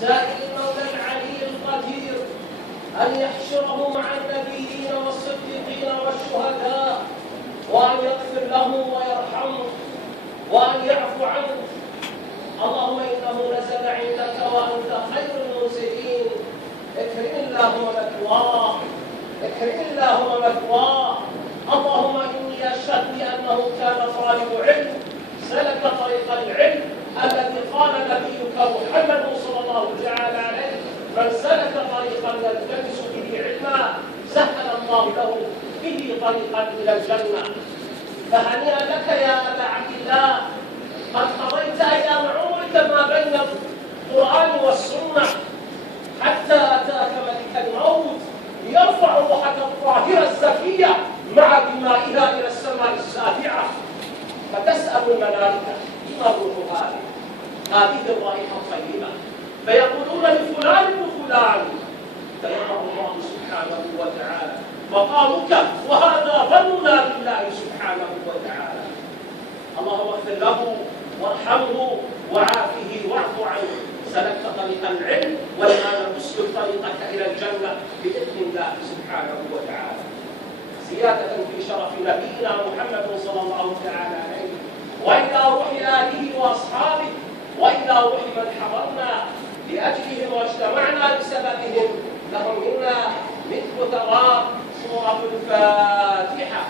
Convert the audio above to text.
سائل المولى العلي القدير أن يحشره مع النبيين والصديقين والشهداء، وأن يغفر له ويرحمه وأن يعفو عنه. اللهم إنه نزل عندك وأنت خير المنزلين. اكرم اللهم مثواه، اكرم اللهم مثواه. اللهم إني أشهد بأنه كان طالب علم، سلك طريق العلم الذي قال نبيك محمد صلى الله تعالى عليه: من سلك طريقا يلتمس به علما سهل الله له به طريقا إلى الجنة. فهنيئا لك يا أبا عبد الله، قد قضيت أيام عمرك ما بين القرآن والسنة حتى أتاك ملك الموت يرفع روحك الطاهرة الزكية مع دمائها إلى السماء السابعة، فتسأل الملائكة: ما الروح هذه الرائحة الطيبة؟ فيقولون لفلان ابن فلان، فيقول الله سبحانه وتعالى: مقامك وهذا ظننا بالله سبحانه وتعالى. اللهم اغفر له وارحمه وعافه واعف عنه. سلكت طريق العلم والآن تسلك طريقك إلى الجنة بإذن الله سبحانه وتعالى. زيادة في شرف نبينا محمد صلى الله تعالى عليه وإلى روح آله وأصحابه وإلى روح من حضرنا لأجلهم واجتمعنا بسببهم، لهم منا مثل ثواب سورة الفاتحة.